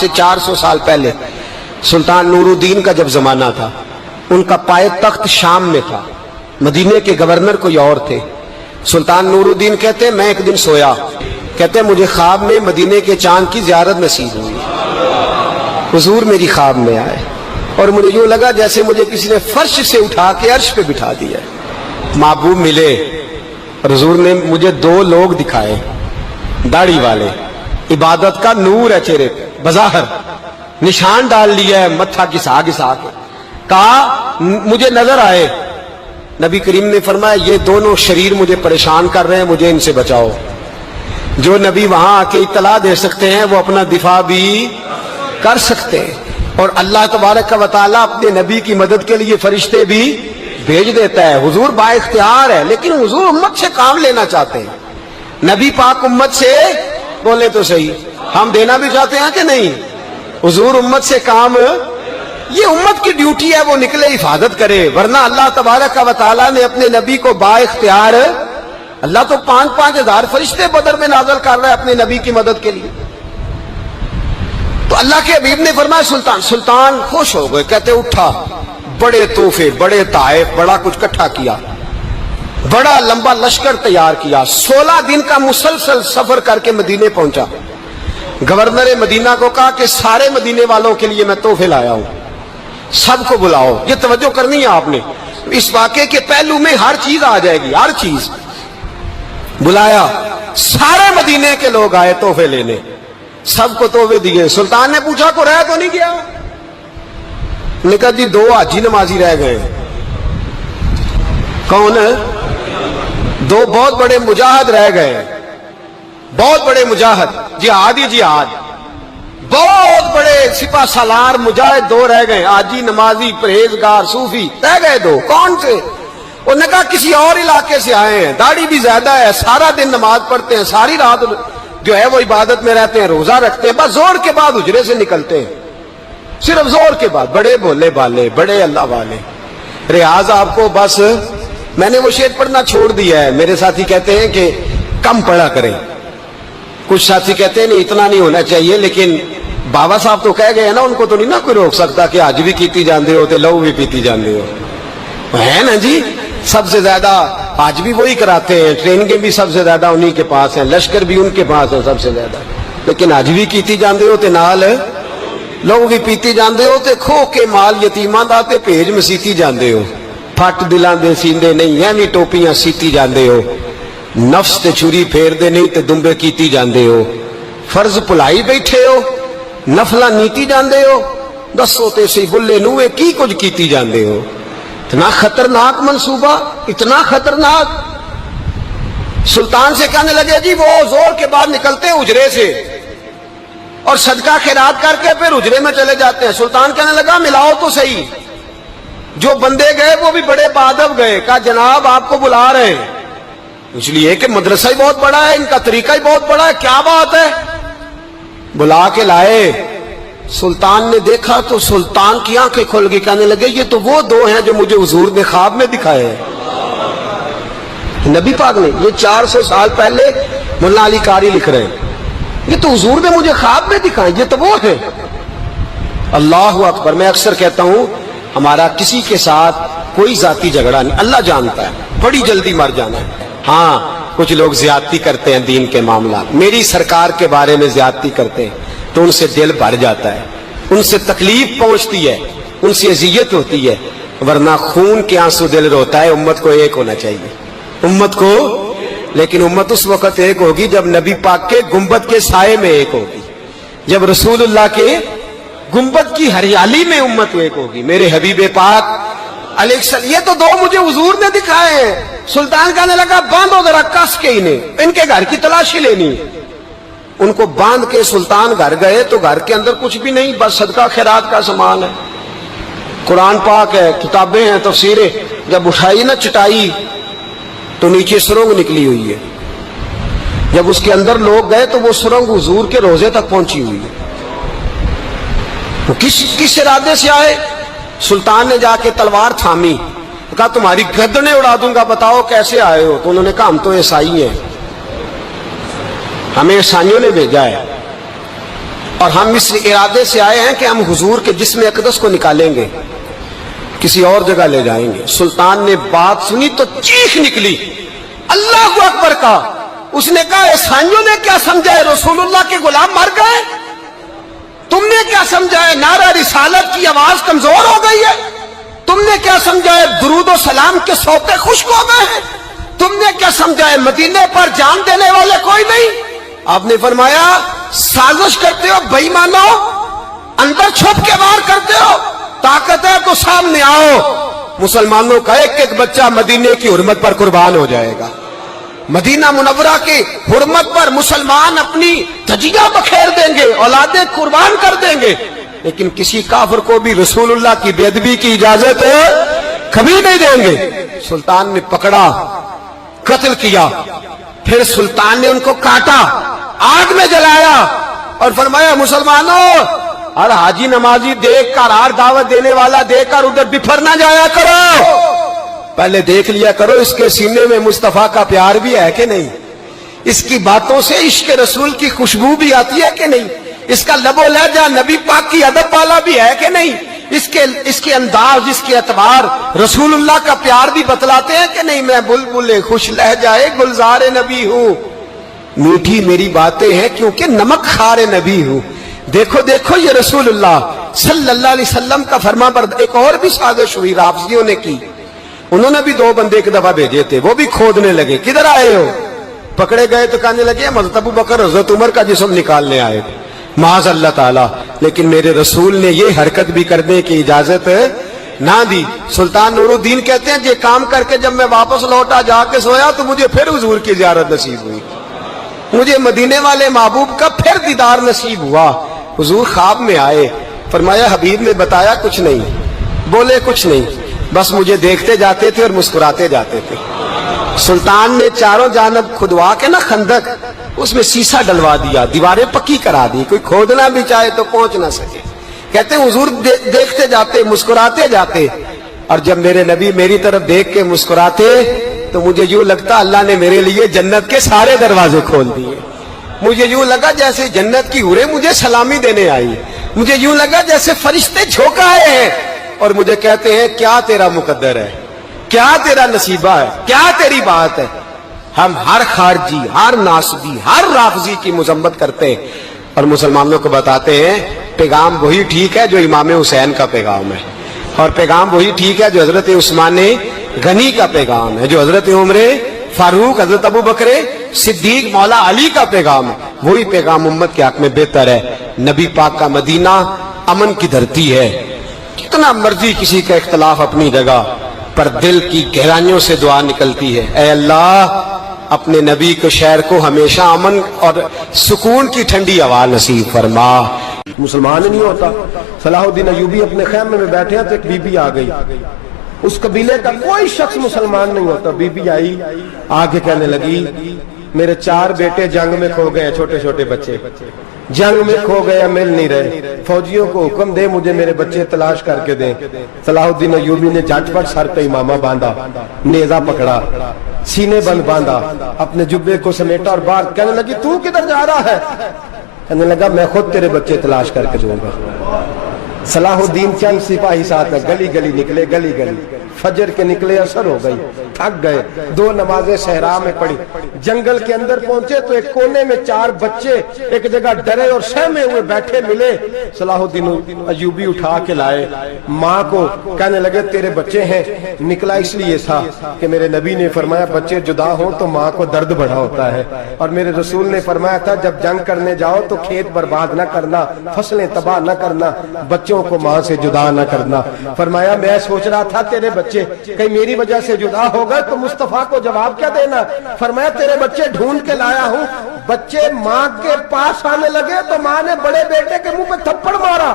سے 400 سال پہلے سلطان نور الدین کا جب زمانہ تھا، ان کا پائے تخت شام میں تھا، مدینے کے گورنر کوئی اور تھے۔ سلطان نور الدین کہتے ہیں میں ایک دن سویا، کہتے ہیں مجھے خواب میں مدینے کے چاند کی زیارت نصیب ہوئی، حضور میری خواب میں آئے اور مجھے یوں لگا جیسے مجھے کسی نے فرش سے اٹھا کے عرش پہ بٹھا دیا۔ محبوب ملے اور حضور نے مجھے 2 لوگ دکھائے، داڑھی والے، عبادت کا نور ہے چہرے پہ، بظاہر نشان ڈال لیا ہے، متھا گھسا گھسا کے، کہا مجھے نظر آئے۔ نبی کریم نے فرمایا یہ دونوں شریر مجھے پریشان کر رہے ہیں، مجھے ان سے بچاؤ۔ جو نبی وہاں آ کے اطلاع دے سکتے ہیں وہ اپنا دفاع بھی کر سکتے ہیں، اور اللہ تبارک و تعالیٰ اپنے نبی کی مدد کے لیے فرشتے بھی بھیج دیتا ہے۔ حضور با اختیار ہے، لیکن حضور امت سے کام لینا چاہتے ہیں۔ نبی پاک امت سے بولے تو صحیح، ہم دینا بھی چاہتے ہیں کہ نہیں؟ حضور امت سے کام، یہ امت کی ڈیوٹی ہے، وہ نکلے حفاظت کرے، ورنہ اللہ تبارک و تعالیٰ نے اپنے نبی کو با اختیار، اللہ تو 5,000 ہزار فرشتے بدر میں نازل کر رہا ہے اپنے نبی کی مدد کے لیے۔ تو اللہ کے حبیب نے فرمایا سلطان خوش ہو گئے، کہتے اٹھا، بڑے تحفے، بڑے تحائف، بڑا کچھ اکٹھا کیا، بڑا لمبا لشکر تیار کیا، 16 دن کا مسلسل سفر کر کے مدینے پہنچا۔ گورنر مدینہ کو کہا کہ سارے مدینے والوں کے لیے میں تحفے لایا ہوں، سب کو بلاؤ۔ یہ توجہ کرنی ہے آپ نے، اس واقعے کے پہلو میں ہر چیز آ جائے گی، ہر چیز۔ بلایا، سارے مدینے کے لوگ آئے تحفے لینے، سب کو تحفے دیے۔ سلطان نے پوچھا کو رہ تو نہیں گیا؟ نے کہا جی 2 حاجی نمازی رہ گئے۔ کون؟ 2 بہت بڑے مجاہد رہ گئے، بہت بڑے مجاہد، جہاد ہی جہاد، بہت بڑے سپہ سالار مجاہد 2 رہ گئے، حاجی نمازی پرہیزگار صوفی رہ گئے 2۔ کون سے؟ انہوں نے کہا کسی اور علاقے سے آئے ہیں، داڑھی بھی زیادہ ہے، سارا دن نماز پڑھتے ہیں، ساری رات جو ہے وہ عبادت میں رہتے ہیں، روزہ رکھتے ہیں، بس زور کے بعد حجرے سے نکلتے ہیں، صرف زور کے بعد، بڑے بولے بالے، بڑے اللہ والے۔ ریاض آپ کو بس میں نے وہ شعر پڑھنا چھوڑ دیا ہے، میرے ساتھی کہتے ہیں کہ کم پڑھا کریں، کچھ ساتھی کہتے ہیں نہیں اتنا نہیں ہونا چاہیے، لیکن بابا صاحب تو کہہ گئے ہیں نا، ان کو تو نہیں نا کوئی روک سکتا کہ آج بھی کیتی جاندے ہو تے لو بھی پیتی جاندے ہو، ہے نا جی؟ سب سے زیادہ آج بھی وہی کراتے ہیں، ٹریننگیں بھی سب سے زیادہ انہی کے پاس ہیں، لشکر بھی ان کے پاس ہے سب سے زیادہ، لیکن آج بھی کیتی جاندے ہو تے نال لوگ بھی پیتی جاندے ہو تے کھو کے مال یتیماں دا تے بھیج مسیتی جاندے ہو، پھٹ دلاں دے سیندے نہیں ایویں ٹوپیاں سیتی جاندے ہو، نفس تے چھری پھیر دے نہیں تے دمبے کیتی جاندے ہو، فرض بھلائی بیٹھے ہو، نفلاں نیتی جاندے ہو، دسو تے سی بلے نوے کی کچھ کیتی جاندے ہو۔ اتنا خطرناک منصوبہ، اتنا خطرناک۔ سلطان سے کہنے لگے جی وہ زور کے بعد نکلتے ہیں حجرے سے اور صدقہ خیرات کر کے پھر حجرے میں چلے جاتے ہیں۔ سلطان کہنے لگا ملاؤ تو صحیح، جو بندے گئے وہ بھی بڑے بادب گئے، کہا جناب آپ کو بلا رہے ہیں، اس لیے کہ مدرسہ ہی بہت بڑا ہے، ان کا طریقہ ہی بہت بڑا ہے، کیا بات ہے؟ بلا کے لائے۔ سلطان نے دیکھا تو سلطان کی آنکھیں کھل گئی، کہنے لگے یہ تو وہ 2 ہیں جو مجھے حضور نے خواب میں دکھائے ہیں۔ نبی پاک نے، یہ 400 سال پہلے مولانا علی قاری لکھ رہے ہیں، یہ تو حضور نے مجھے خواب میں دکھائے، یہ تو وہ ہیں۔ اللہ اکبر۔ میں اکثر کہتا ہوں ہمارا کسی کے ساتھ کوئی ذاتی جھگڑا نہیں، اللہ جانتا ہے، بڑی جلدی مر جانا ہے۔ ہاں کچھ لوگ زیادتی کرتے ہیں دین کے معاملات، میری سرکار کے بارے میں زیادتی کرتے ہیں تو ان سے دل بھر جاتا ہے، ان سے تکلیف پہنچتی ہے، ان سے اذیت ہوتی ہے، ورنہ خون کے آنسو دل روتا ہے۔ امت کو ایک ہونا چاہیے، امت کو، لیکن امت اس وقت ایک ہوگی جب نبی پاک کے گنبد کے سائے میں ایک ہوگی، جب رسول اللہ کے گنبد کی ہریالی میں امت ایک ہوگی۔ میرے حبیب پاک علیہ السلام، یہ تو 2 مجھے حضور نے دکھائے ہیں۔ سلطان کہنے لگا باندھو ذرا کس کے انہیں، ان کے گھر کی تلاشی لینی۔ ان کو باندھ کے سلطان گھر گئے تو گھر کے اندر کچھ بھی نہیں، بس صدقہ خیرات کا سامان ہے، قرآن پاک ہے، کتابیں ہیں، تفسیریں۔ جب اٹھائی نا چٹائی تو نیچے سرنگ نکلی ہوئی ہے، جب اس کے اندر لوگ گئے تو وہ سرنگ حضور کے روزے تک پہنچی ہوئی ہے۔ تو کس ارادے سے آئے؟ سلطان نے جا کے تلوار تھامی، کہا تمہاری گردنیں اڑا دوں گا، بتاؤ کیسے آئے ہو؟ تو انہوں نے کہا ہم تو عیسائی ہیں، ہمیں عیسائیوں نے بھیجا ہے۔ اور ہم اس ارادے سے آئے ہیں کہ ہم حضور کے جسم اقدس کو نکالیں گے، کسی اور جگہ لے جائیں گے۔ سلطان نے بات سنی تو چیخ نکلی، اللہ اکبر کا۔ اس نے کہا عیسائیوں نے کیا سمجھا ہے رسول اللہ کے غلام مر گئے؟ تم نے کیا سمجھا ہے نعرہ رسالت کی آواز کمزور ہو گئی ہے؟ تم نے کیا سمجھا ہے درود و سلام کے سوتے خشک ہو گئے ہیں؟ تم نے کیا سمجھا ہے مدینے پر جان دینے والے کوئی نہیں؟ آپ نے فرمایا سازش کرتے ہو بے ایمانو، اندر چھپ کے وار کرتے ہو، طاقت ہے تو سامنے آؤ۔ مسلمانوں کا ایک ایک بچہ مدینے کی حرمت پر قربان ہو جائے گا۔ مدینہ منورہ کی حرمت پر مسلمان اپنی تجیہ بکھیر دیں گے، اولادیں قربان کر دیں گے، لیکن کسی کافر کو بھی رسول اللہ کی بے ادبی کی اجازت کبھی نہیں دیں گے۔ سلطان نے پکڑا، قتل کیا، پھر سلطان نے ان کو کاٹا، آگ میں جلایا اور فرمایا مسلمانوں، ہر حاجی نمازی دیکھ کر، ہر دعوت دینے والا دیکھ کر ادھر بفر نہ جایا کرو، پہلے دیکھ لیا کرو اس کے سینے میں مصطفیٰ کا پیار بھی ہے کہ نہیں، اس کی باتوں سے عشق رسول کی خوشبو بھی آتی ہے کہ نہیں، اس کا لب و لہجہ نبی پاک کی ادب والا بھی ہے کہ نہیں، اس کے انداز، اس کے اعتبار رسول اللہ کا پیار بھی بتلاتے ہیں کہ نہیں۔ میں بلبل خوش لہجہ گلزار نبی ہوں، میٹھی میری باتیں ہیں کیونکہ نمک خار نبی ہوں۔ دیکھو دیکھو یہ رسول اللہ صلی اللہ علیہ وسلم کا فرما بردار۔ ایک اور بھی سازش ہوئی رافضیوں نے کی، انہوں نے بھی 2 بندے ایک دفعہ بھیجے تھے، وہ بھی کھودنے لگے، کدھر آئے ہو؟ پکڑے گئے تو کہنے لگے حضرت ابو بکر حضرت عمر کا جسم نکالنے آئے تھے، معاذ اللہ تعالی، لیکن میرے رسول نے یہ حرکت بھی کرنے کی اجازت نہ دی۔ سلطان نور الدین کہتے ہیں یہ کام کر کے جب میں واپس لوٹا، جا کے سویا تو مجھے پھر حضور کی زیارت نصیب ہوئی، مجھے مدینے والے محبوب کا پھر دیدار نصیب ہوا۔ حضور خواب میں آئے، فرمایا حبیب نے بتایا کچھ نہیں، بولے کچھ نہیں، بس مجھے دیکھتے جاتے تھے اور مسکراتے جاتے تھے۔ سلطان نے چاروں جانب کھدوا کے نا خندق، اس میں سیسا ڈلوا دیا، دیواریں پکی کرا دی، کوئی کھودنا بھی چاہے تو پہنچ نہ سکے۔ کہتے ہیں حضور دیکھتے جاتے، مسکراتے جاتے، اور جب میرے نبی میری طرف دیکھ کے مسکراتے تو مجھے یوں لگتا اللہ نے میرے لیے جنت کے سارے دروازے کھول دیے۔ مجھے یوں لگا جیسے جنت کی حوریں مجھے سلامی دینے آئی، مجھے یوں لگا جیسے فرشتے جھونک آئے ہیں اور مجھے کہتے ہیں کیا تیرا مقدر ہے، کیا تیرا نصیبہ ہے، کیا تیری بات ہے۔ ہم ہر خارجی، ہر ناسبی، ہر رافضی کی مذمت کرتے ہیں اور مسلمانوں کو بتاتے ہیں پیغام وہی ٹھیک ہے جو امام حسین کا پیغام ہے، اور پیغام وہی ٹھیک ہے جو حضرت عثمان غنی کا پیغام ہے، جو حضرت عمر فاروق، حضرت ابو بکر صدیق، مولا علی کا پیغام ہے، وہی پیغام امت کے حق میں بہتر ہے۔ نبی پاک کا مدینہ امن کی دھرتی ہے، کتنا مرضی کسی کا اختلاف اپنی جگہ، پر دل کی گہرائیوں سے دعا نکلتی ہے، اے اللہ اپنے نبی کے شہر کو ہمیشہ امن اور سکون کی ٹھنڈی ہوا نصیب فرما۔ مسلمان نہیں ہوتا۔ صلاح الدین ایوبی اپنے خیمے میں بیٹھے ہیں تو ایک بی بی آ گئی، اس قبیلے کا کوئی شخص مسلمان نہیں ہوتا۔ بی بی آئی، آگے کہنے لگی میرے 4 بیٹے جنگ میں کھو گئے، چھوٹے چھوٹے بچے جنگ میں کھو گئے، مل نہیں رہے، فوجیوں کو حکم دے مجھے میرے بچے تلاش کر کے دیں۔ صلاح الدین ایوبی نے جھٹ پٹ سر پہ امامہ باندھا، نیزہ پکڑا، سینے بند باندھا، اپنے جبے کو سمیٹا اور باہر کہنے لگی تو کدھر جا رہا ہے؟ کہنے لگا میں خود تیرے بچے تلاش کر کے دوں گا۔ صلاح الدین چند سپاہی ساتھ میں گلی گلی نکلے، گلی گلی فجر کے نکلے، اثر ہو گئی، تھک گئے، 2 نمازیں صحرا میں پڑھی، جنگل کے اندر پہنچے تو ایک کونے میں 4 بچے ایک جگہ ڈرے اور سہمے ہوئے بیٹھے ملے۔ صلاح الدین ایوبی اٹھا کے لائے، ماں کو کہنے لگے تیرے بچے ہیں۔ نکلا اس لیے تھا کہ میرے نبی نے فرمایا بچے جدا ہوں تو ماں کو درد بڑا ہوتا ہے، اور میرے رسول نے فرمایا تھا جب جنگ کرنے جاؤ تو کھیت برباد نہ کرنا، فصلیں تباہ نہ کرنا، بچوں کو ماں سے جدا نہ کرنا۔ فرمایا میں سوچ رہا تھا تیرے بچے کہیں میری وجہ سے جدا ہو گئے تو مصطفیٰ کو جواب کیا دینا۔ فرمایا تیرے بچے ڈھونڈ کے لایا ہوں۔ بچے ماں کے پاس آنے لگے تو ماں نے بڑے بیٹے کے منہ پہ تھپڑ مارا،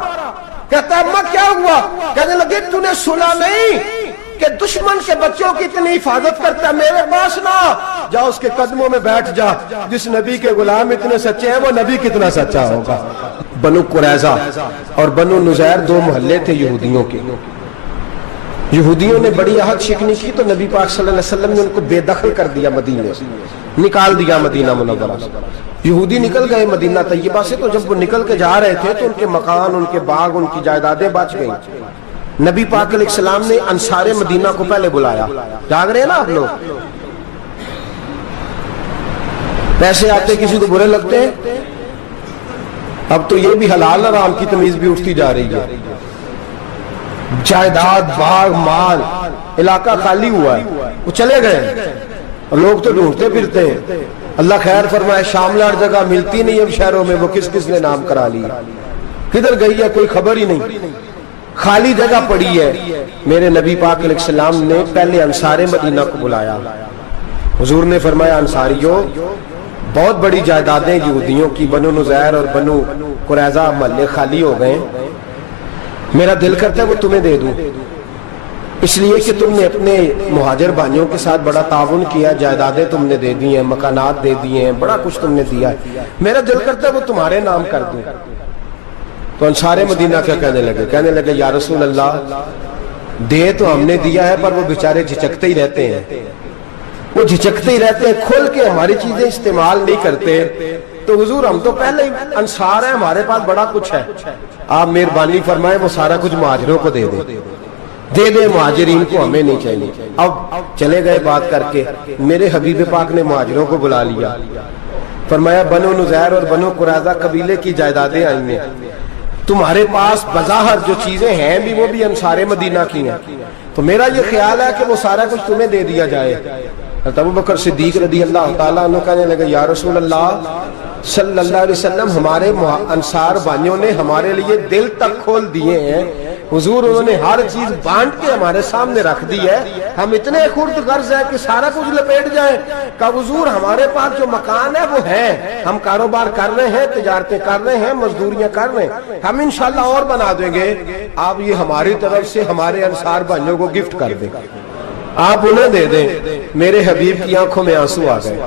کہتا ہے اماں کیا ہوا؟ کہنے لگے تو نے سنا نہیں کہ دشمن کے بچوں کی اتنی حفاظت کرتا ہے، میرے پاس نہ جا، اس کے قدموں میں بیٹھ جا، جس نبی کے غلام اتنے سچے ہیں وہ نبی کتنا سچا ہوگا۔ بنو قریظہ اور بنو نذیر 2 محلے تھے یہودیوں کے۔ یہودیوں نے بڑی عہد شکنی کی تو نبی پاک صلی اللہ علیہ وسلم نے ان کو بے دخل کر دیا مدینے سے۔ निकाल दिया मदीना मुनव्वरा से। यहूदी निकल गए मदीना तैयबा से, तो जब वो निकल के जा रहे थे तो उनके मकान, उनके बाग, उनकी जायदादें बच गई। नबी पाक अलैहिस्सलाम ने अंसारे मदीना को पहले बुलाया। जाग रहे हैं ना आप लोग? पैसे आते किसी को बुरे लगते हैं, अब तो ये भी हलाल हराम की तमीज भी उठती जा रही है। जायदाद, बाग, माल, इलाका खाली हुआ है, वो चले गए, लोग तो ढूंढते फिरते हैं। अल्लाह खैर फरमाए, शामलाट जगह मिलती नहीं अब शहरों में, वो किस किस ने नाम करा लिया, किधर गई है कोई खबर ही नहीं, खाली जगह पड़ी है। मेरे नबी पाक अलैहिस्सलाम ने पहले अंसारे मदीना को बुलाया। हुजूर ने फरमाया, अंसारियों, बहुत बड़ी जायदादें यहूदियों की, बनु नुज़ैर और बनु कुरैज़ा महल्ले खाली हो गए, मेरा दिल करता है वो तुम्हें दे दूं, इसलिए कि तुमने अपने मुहाजिर भाइयों के साथ बड़ा ताउन किया, जायदादें तुमने दे दी हैं, मकानात दे दिए हैं, बड़ा कुछ तुमने दिया है, मेरा दिल करता है वो तुम्हारे नाम कर दूं। तो अंसारे मदीना क्या कहने लगे, या रसूल अल्लाह, दे तो हमने दिया है पर वो बेचारे झिझकते ही रहते हैं, वो झिझकते ही रहते हैं, खोल के हमारी चीजें इस्तेमाल नहीं करते। तो हुजूर, हम तो पहले ही अंसार हैं, हमारे पास बड़ा कुछ है, आप मेहरबानी फरमाए वो सारा कुछ मुहाजिरों को दे दे मुहाजिरीन को, हमें नहीं चाहिए। अब चले गए बात करके, मेरे हबीब पाक ने मुहाजिरों को बुला लिया, फरमाया बनु नुज़ैर और बनु कुरैज़ा कबीले की जायदादें आई हैं, तुम्हारे पास बज़ाहिर जो चीजें हैं भी वो भी अंसारे मदीना की हैं, तो मेरा ये ख्याल है कि वो सारा कुछ तुम्हें दे दिया जाए। अबू बकर सिद्दीक रज़ी अल्लाह ताला अन्हु कहने लगे, या रसूल अल्लाह सल्लल्लाहु अलैहि वसल्लम, हमारे अंसार भाइयों ने हमारे लिए दिल तक खोल दिए हैं हुजूर, उन्होंने हर चीज बांट के हमारे सामने रख दी है, हम इतने खुर्द गर्ज हैं कि सारा कुछ लपेट जाए। का हुजूर, हमारे पास जो मकान है वो है, हम कारोबार कर रहे हैं, तिजारतें कर रहे हैं, मजदूरियां कर रहे हैं, हम इंशाल्लाह और बना देंगे, आप ये हमारी तरफ से हमारे अंसार भाइयों को गिफ्ट कर दें, आप उन्हें दे दें। मेरे हबीब की आंखों में आंसू आ गए,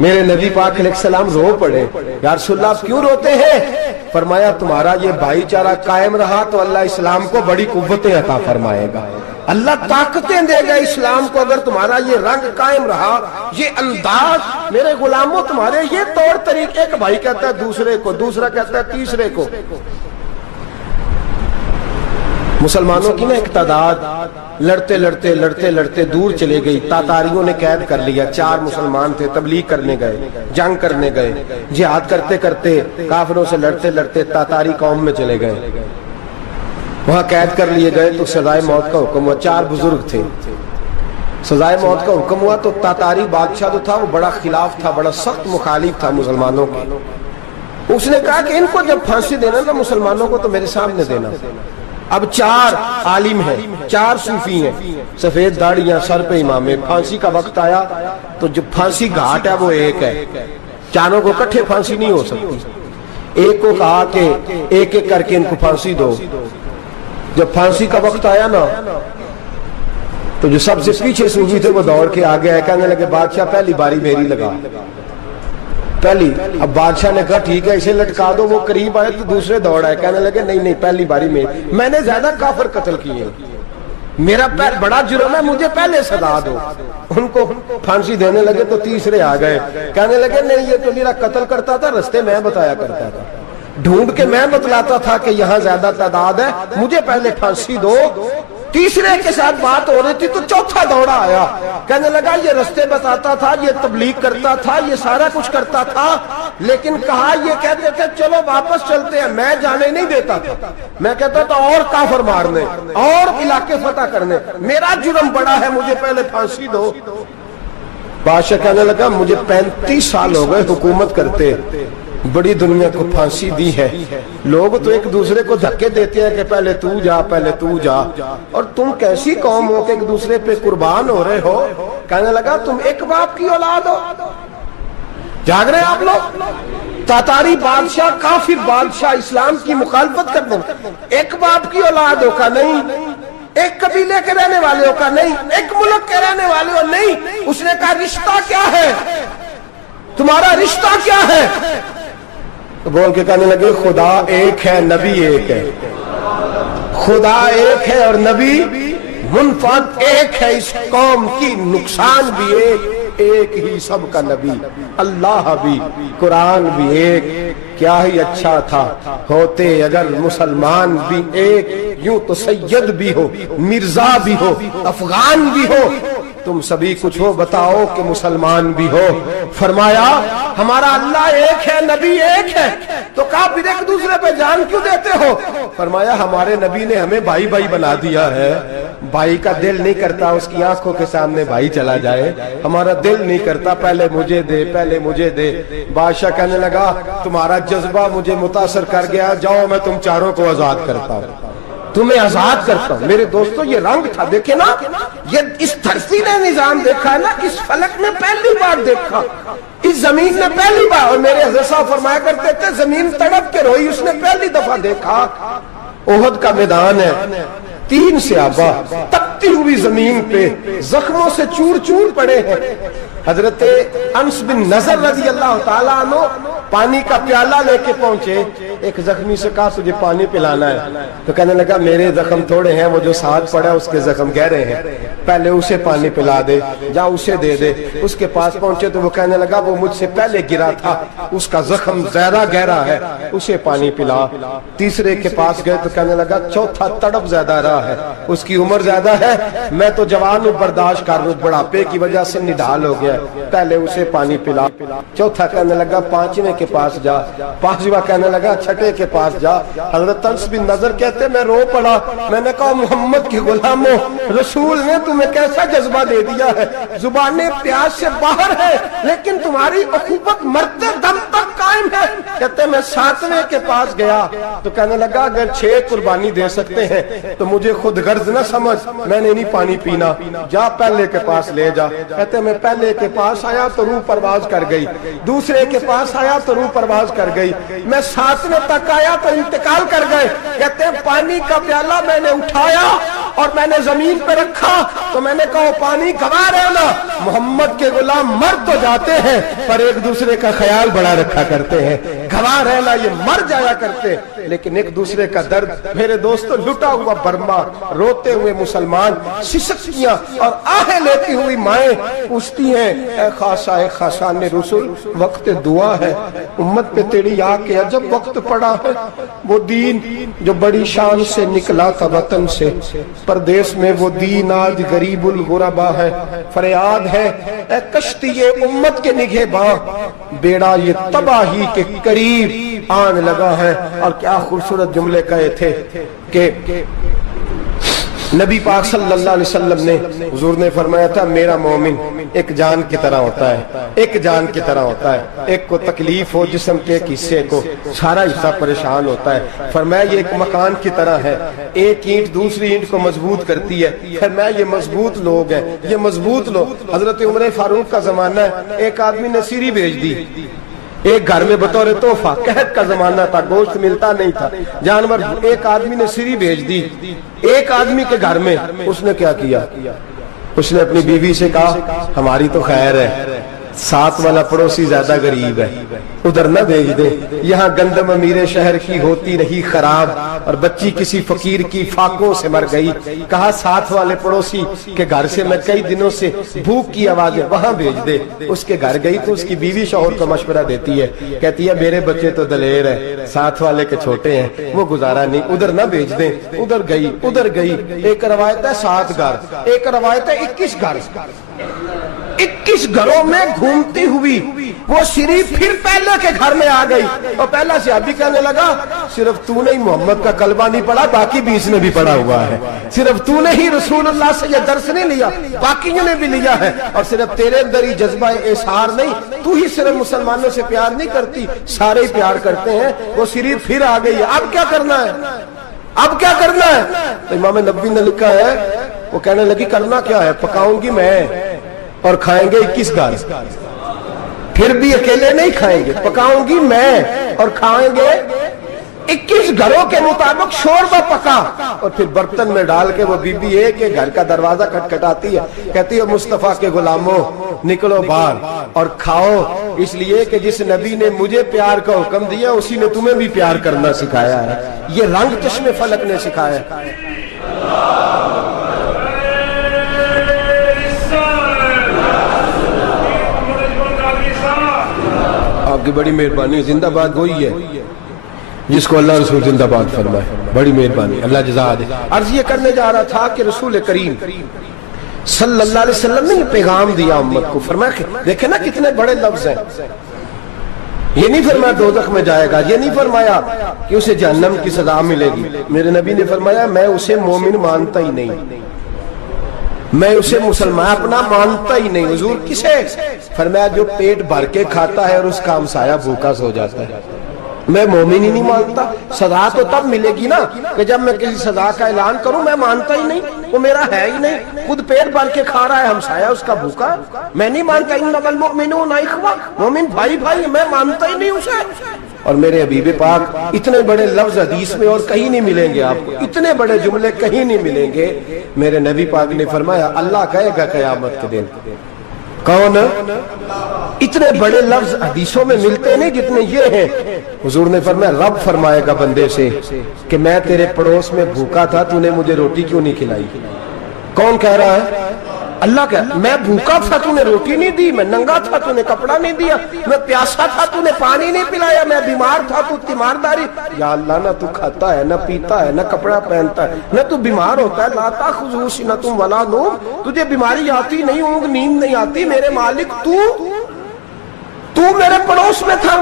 मेरे नबी पाक अलैहिस्सलाम रो पड़े, या रसूलल्लाह आप क्यों रोते हैं? फरमाया, तुम्हारा ये भाईचारा कायम रहा तो अल्लाह इस्लाम को बड़ी कुव्वतें अता फरमाएगा, अल्लाह ताकतें देगा इस्लाम को, अगर तुम्हारा ये रंग कायम रहा, ये अंदाज। मेरे गुलामों, तुम्हारे ये तौर तरीके, एक भाई कहता है दूसरे को, दूसरा कहता है तीसरे को। मुसलमानों की ना एक तादाद लड़ते लड़ते लड़ते लड़ते दूर चले गई, तातारियों ने कैद कर लिया, 4 मुसलमान थे, तबलीग करने गए, जंग करने गए, जिहाद करते करते काफिरों से लड़ते लड़ते तातारी कौम में चले गए, वहां कैद कर लिए गए। तो सजाए मौत का हुक्म हुआ, 4 बुजुर्ग थे, सजाए मौत का हुक्म हुआ। तो तातारी बादशाह जो था वो बड़ा खिलाफ था, बड़ा सख्त मुखालिफ था मुसलमानों के। उसने कहा कि इनको जब फांसी देना ना मुसलमानों को, तो मेरे सामने देना। अब 4 आलिम हैं, 4 सूफी हैं, सफेद दाढ़ियां, सर पे इमामे। फांसी का वक्त आया तो जो फांसी घाट है वो एक है, चारों को इकट्ठे फांसी नहीं हो सकती। एक को कहा कि एक एक करके इनको फांसी दो। जब फांसी का वक्त आया ना, तो जो सबसे पीछे सूफी थे वो दौड़ के आगे आए, कहने लगे, बादशाह पहली बारी मेरी लगा, पहली। अब बादशाह ने कहा ठीक है इसे लटका दो। वो करीब आए तो दूसरे दौड़ आए, कहने लगे नहीं नहीं पहली बारी में, मैंने ज्यादा काफिर कत्ल किए, मेरा बड़ा जुर्म है, मुझे पहले सजा दो। उनको फांसी देने लगे तो तीसरे आ गए, कहने लगे नहीं ये तो मेरा कत्ल करता था, रास्ते मैं बताया करता था, ढूंढ के मैं बतलाता था कि यहाँ ज्यादा तादाद है, मुझे पहले फांसी दो। तीसरे के साथ बात हो रही थी तो चौथा दौड़ा आया, कहने लगा ये रास्ते बताता था, ये तबलीग करता था, ये सारा कुछ करता था, लेकिन कहा ये कहते थे चलो वापस चलते हैं, मैं जाने नहीं देता था, मैं कहता था और काफिर मारने और इलाके फतह करने, मेरा जुर्म बड़ा है, मुझे पहले फांसी दो। बादशाह कहने लगा मुझे 35 साल हो गए हुकूमत करते, बड़ी दुनिया को फांसी दी है, लोग तो एक दूसरे को धक्के देते हैं कि पहले तू जा पहले तू जा, और तुम कैसी कौम हो कि एक दूसरे पे कुर्बान हो रहे हो। कहने लगा तुम एक बाप की औलाद हो, जाग रहे आप लोग, तातारी बादशाह काफिर बादशाह इस्लाम की मुखालफत कर दो, एक बाप की औलाद हो का नहीं, एक कबीले के रहने वाले हो का नहीं, एक मुल्क के रहने वाले हो नहीं। उसने कहा रिश्ता क्या है तुम्हारा, रिश्ता क्या है? तो बोल के कहने लगे खुदा एक है नबी एक है, खुदा एक है और नबी मुनफरद एक है, इस कौम की नुकसान भी एक, ایک ہی سب کا نبی، اللہ بھی قرآن بھی ایک، کیا ہی اچھا تھا ہوتے اگر مسلمان بھی ایک، یوں تو سید بھی ہو، مرزا بھی ہو، افغان بھی ہو، تم سبھی کچھ ہو بتاؤ کہ مسلمان بھی ہو۔ فرمایا ہمارا اللہ ایک ہے، نبی ایک ہے، تو کہا پھر ایک دوسرے پہ جان کیوں دیتے ہو؟ فرمایا ہمارے نبی نے ہمیں بھائی بھائی بنا دیا ہے، بھائی کا دل نہیں کرتا اس کی آنکھوں کے سامنے بھائی چلا جائے، ہمارا دل نہیں کرتا پہلے مجھے دے پہلے مجھے دے۔ بادشاہ کہنے لگا تمہارا جذبہ مجھے متاثر کر گیا، جاؤ میں تم چاروں کو آزاد کرتا ہوں، تمہیں آزاد کرتا ہوں۔ میرے دوستو یہ رنگ تھا، دیکھیں نا، یہ اس دھرتی نے نظام دیکھا ہے نا، اس فلک میں پہلی بار دیکھا، اس زمین نے پہلی بار، اور میرے حضرت صاحب فرمایا کرتے تھے زمین تڑپ کے روئی، اس نے پہلی دفعہ دیکھا۔ احد کا میدان ہے، 3 صحابہ تپتی ہوئی زمین پہ زخموں سے چور چور پڑے ہیں۔ حضرت انس بن نضر رضی اللہ تعالیٰ عنہ پانی کا پیالہ لے کے پہنچے، ایک زخمی سے کہا تجھے پانی پلانا ہے، تو کہنے لگا میرے زخم تھوڑے ہیں، وہ جو ساتھ پڑا اس کے زخم گہرے ہیں، پہلے اسے پانی پلا دے، جا اسے دے دے۔ اس کے پاس پہنچے تو وہ کہنے لگا وہ مجھ سے پہلے گرا تھا، اس کا زخم زیادہ گہرا ہے، اسے پانی پلا۔ تیسرے کے پاس گئے تو کہنے لگا چوتھا تڑپ زیادہ رہا ہے، اس کی عمر زیادہ ہے، میں تو جوان ہوں برداشت کر لوں، بڑھاپے کی وجہ سے نڈھال ہو گیا، پہلے اسے پانی پلا۔ چوتھا کہنے لگا 5ویں کے پاس جا، 5واں کہنے لگا 6 کے پاس جا۔ حضرت انس بن نضر کہتے میں رو پڑا، میں نے کہا محمد کے غلاموں، رسول نے تمہیں کیسا جذبہ دے دیا ہے، زبانیں پیاس سے باہر ہے لیکن تمہاری اخوت مرتے دم تک قائم ہے۔ کہتے میں 7ویں کے پاس گیا تو کہنے لگا اگر 6 قربانی دے سکتے ہیں تو مجھے خود غرض نہ سمجھ، میں نے نہیں پانی پینا، جا پہلے کے پاس لے جا۔ کہتے میں پہلے کے پاس آیا تو روح پرواز کر گئی، دوسرے کے پاس آیا تو روح پرواز کر گئی، میں 7ویں تک آیا تو انتقال کر گئے۔ کہتے ہیں پانی کا پیالہ میں نے اٹھایا اور میں نے زمین پہ رکھا تو میں نے کہا پانی گوا رہنا، محمد کے غلام مر تو جاتے ہیں پر ایک دوسرے کا خیال بڑا رکھا کرتے ہیں، گوا رہنا یہ مر جایا کرتے لیکن ایک دوسرے کا درد۔ میرے دوستو لٹا ہوا برما، روتے ہوئے مسلمان، سسکیاں اور آہیں لیتی ہوئی مائیں پوچھتی ہیں اے خاصا اے خاصان رسول وقت دعا ہے، امت پہ تیری آ کے عجب وقت پڑا ہے، وہ دین جو بڑی شان سے نکلا تھا وطن سے، پردیس میں وہ دین آج غریب الغربا ہے، فریاد ہے اے کشتی امت کے نگہباں، بیڑا یہ تباہی کے قریب آن لگا ہے۔ اور کیا خوبصورت جملے کہے تھے کہ نبی پاک صلی اللہ علیہ وسلم نے، حضور نے فرمایا تھا میرا مومن ایک جان کی طرح ہوتا ہے، ایک جان کی طرح ہوتا ہے، ایک کو تکلیف ہو جسم کے ایک حصے کو سارا حصہ پریشان ہوتا ہے۔ فرمایا یہ ایک مکان کی طرح ہے، ایک اینٹ دوسری اینٹ کو مضبوط کرتی ہے۔ فرمایا یہ مضبوط لوگ ہیں، یہ مضبوط لوگ۔ حضرت عمر فاروق کا زمانہ ہے، ایک آدمی نے سیری بھیج دی ایک گھر میں بطور تحفہ، قحط کا زمانہ تھا، گوشت ملتا نہیں تھا، جانور، ایک آدمی نے سیری بھیج دی ایک آدمی کے گھر میں۔ اس نے کیا کیا؟ اس نے اپنی بیوی سے کہا ہماری تو خیر ہے، ساتھ والا پڑوسی زیادہ غریب ہے، ادھر نہ بھیج دے، یہاں گندم امیر شہر کی ہوتی رہی خراب اور بچی کسی فقیر کی فاقوں سے مر گئی، کہا ساتھ والے پڑوسی کے گھر سے میں کئی دنوں سے بھوک کی آوازیں، وہاں بھیج دے۔ اس کے گھر گئی تو اس کی بیوی شوہر کو مشورہ دیتی ہے، کہتی ہے میرے بچے تو دلیر ہیں، ساتھ والے کے چھوٹے ہیں، وہ گزارا نہیں، ادھر نہ بھیج دیں۔ ادھر گئی، ایک روایت ہے 7 گھر، ایک روایت ہے 21 گھر، 21 گھروں میں گھومتی ہوئی وہ سری پھر پہلے کے گھر میں آ گئی، اور پہلا صحابی کہنے لگا صرف تو نے ہی محمد کا کلمہ نہیں پڑھا، باقی بھی اس نے بھی پڑھا ہوا ہے، صرف تو نے ہی رسول اللہ سے یہ درس نہیں لیا، باقیوں نے بھی لیا ہے، اور صرف تیرے اندر ہی جذبہ اظہار نہیں، تو ہی صرف مسلمانوں سے پیار نہیں کرتی، سارے ہی پیار کرتے ہیں۔ وہ سری پھر آ گئی، اب کیا کرنا ہے؟ اب کیا کرنا ہے؟ تو امام نبوی نے لکھا ہے، وہ کہنے لگی کرنا کیا ہے، پکاؤں گی میں اور کھائیں گے 21 گھر، پھر بھی اکیلے نہیں کھائیں گے، پکاؤں گی میں اور کھائیں گے 21 گھروں کے مطابق شوربہ پکا، اور پھر برتن میں ڈال کے وہ بی بی ایک ایک گھر کا دروازہ کھٹکھٹاتی ہے، کہتی ہے مصطفیٰ کے غلاموں نکلو باہر اور کھاؤ، اس لیے کہ جس نبی نے مجھے پیار کا حکم دیا اسی نے تمہیں بھی پیار کرنا سکھایا ہے، یہ رنگ چشم فلک نے سکھایا ہے۔ आपकी बड़ी मेहरबानी, जिंदाबाद वही है जिसको अल्लाह रसूल जिंदाबाद फरमाए, बड़ी मेहरबानी, अल्लाह जज़ा दे। अर्ज ये करने जा रहा था कि रसूल करीम सल्लल्लाहु अलैहि वसल्लम ने ये पैगाम दिया उम्मत को, फरमाया देखे ना कितने बड़े लफ्ज हैं। ये नहीं फरमाया दोज़ख में जाएगा, ये नहीं फरमाया कि उसे जहन्नम की सजा मिलेगी। मेरे नबी ने फरमाया मैं उसे मोमिन मानता ही नहीं, मैं उसे मुसलमान अपना मानता ही नहीं। हुजूर किसे? फरमाया जो पेट भर के खाता है और उसका हमसाया भूखा सो जाता है, मैं मोमिन ही नहीं मानता। सजा तो तब मिलेगी ना कि जब मैं किसी सजा का ऐलान करूं, मैं मानता ही नहीं, वो मेरा है ही नहीं, खुद पेट भर के खा रहा है, हमसाया उसका भूखा, मैं नहीं मानता। इन्नमल मुमिनूना इख्वा, मोमिन भाई भाई, मैं मानता ही नहीं उसे। और मेरे हबीब पाक इतने बड़े लफ्ज हदीस में और कहीं नहीं मिलेंगे आपको, इतने बड़े जुमले कहीं नहीं मिलेंगे। मेरे नबी पाक ने फरमाया अल्लाह कहेगा क़यामत के दिन, कौन? इतने बड़े लफ्ज हदीसों में मिलते नहीं जितने ये हैं। हुजूर ने फरमाया रब फरमाएगा बंदे से कि मैं तेरे पड़ोस में भूखा था, तूने मुझे रोटी क्यों नहीं खिलाई? कौन कह रहा है? अल्लाह कह, मैं भूखा था तूने रोटी नहीं दी, मैं नंगा था तूने कपड़ा नहीं दिया, मैं प्यासा था तूने पानी नहीं पिलाया, मैं बीमार था तू तीमारदारी। या अल्लाह, ना तू खाता है, ना पीता है, ना कपड़ा पहनता है, ना तू बीमार होता है, ला ताखुज़ू सिनतुम वला नौम, तुझे बीमारी आती नहीं, ऊँग नींद नहीं आती, मेरे मालिक तू मेरे पड़ोस में था।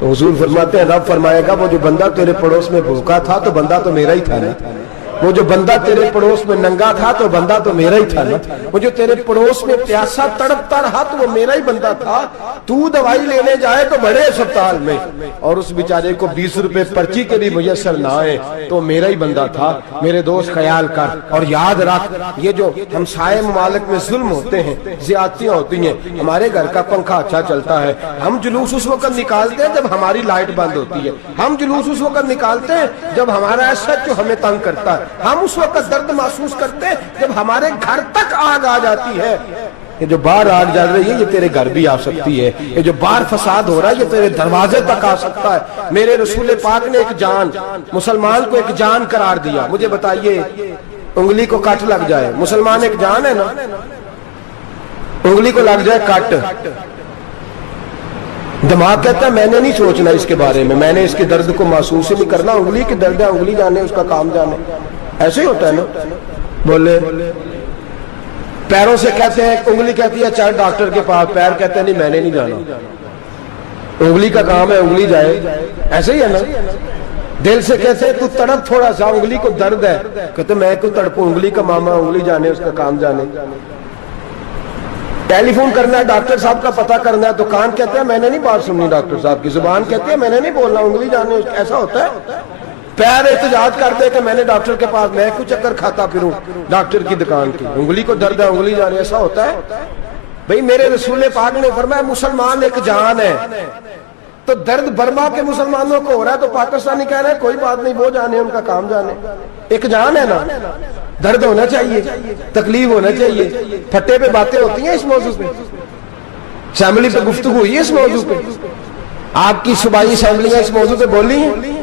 तो हुजूर फरमाते हैं रब फरमाएगा वो जो बंदा तेरे पड़ोस में भूखा था तो बंदा तो मेरा ही था ना, वो जो बंदा तेरे पड़ोस में नंगा था तो बंदा तो मेरा ही था ना, वो जो तेरे पड़ोस में प्यासा तड़पता रहा तो वो मेरा ही बंदा था। तू दवाई लेने जाए तो बड़े अस्पताल में और उस बेचारे को 20 रुपए पर्ची के भी मुयस्सर ना आए तो मेरा ही बंदा था। मेरे दोस्त ख्याल कर और याद रख, ये जो हमसाये ममालिक में जुल्म होते हैं, ज्यादतियां होती हैं। हमारे घर का पंखा अच्छा चलता है, हम जुलूस उस वक्त निकालते हैं जब हमारी लाइट बंद होती है, हम जुलूस उस वक्त निकालते हैं जब हमारा एसएच हमें तंग करता है, हम उस वक्त दर्द महसूस करते हैं जब हमारे घर तक आग आ जाती है। ये जो बाहर आग जल रही है ये तेरे घर भी आ सकती है, ये जो बाहर फसाद हो रहा है ये तेरे दरवाजे तक आ सकता है। मेरे रसूल पाक ने एक जान, मुसलमान को एक जान करार दिया। मुझे बताइए, उंगली को कट लग जाए, मुसलमान एक जान है ना, उंगली को लग जाए कट, दिमाग कहता है मैंने नहीं सोचना इसके बारे में, मैंने इसके दर्द को महसूस ही नहीं करना, उंगली की दर्द है, उंगली जाने उसका काम जाने। ऐसे ही होता है ना। बोले पैरों से कहते हैं, उंगली कहती है चल डॉक्टर के पास, पैर कहते हैं नहीं मैंने नहीं जाना, उंगली का काम है उंगली जाए। ऐसे ही है ना। दिल से कहते हैं तू तड़प थोड़ा सा, उंगली को दर्द है, कहते मैं क्यों तड़पूं, उंगली का मामा, उंगली जाने उसका काम जाने। टेलीफोन करना है डॉक्टर साहब का पता करना है तो कान कहते हैं मैंने नहीं बात सुननी डॉक्टर साहब की, जुबान कहती है मैंने नहीं बोलना, उंगली जाने। ऐसा होता है। पैर एहतजाज करते कि मैंने डॉक्टर के पास, मैं क्यों चक्कर खाता फिरूं डॉक्टर की दुकान की, उंगली को दर्द है उंगली जाने। ऐसा होता है भाई। मेरे रसूल पाक ने फरमाया मुसलमान एक जान है, तो दर्द बर्मा के मुसलमानों को हो रहा है तो पाकिस्तानी कह रहे हैं कोई बात नहीं, वो जाने उनका काम जाने। एक जान है ना, दर्द होना चाहिए, तकलीफ होना चाहिए। फट्टे पे बातें होती हैं इस मौजू पे, असेंबली पे गुफ्तगू हुई है इस मौजू पे, आपकी सूबाई असेंबलियां इस मौजू पे बोली हैं,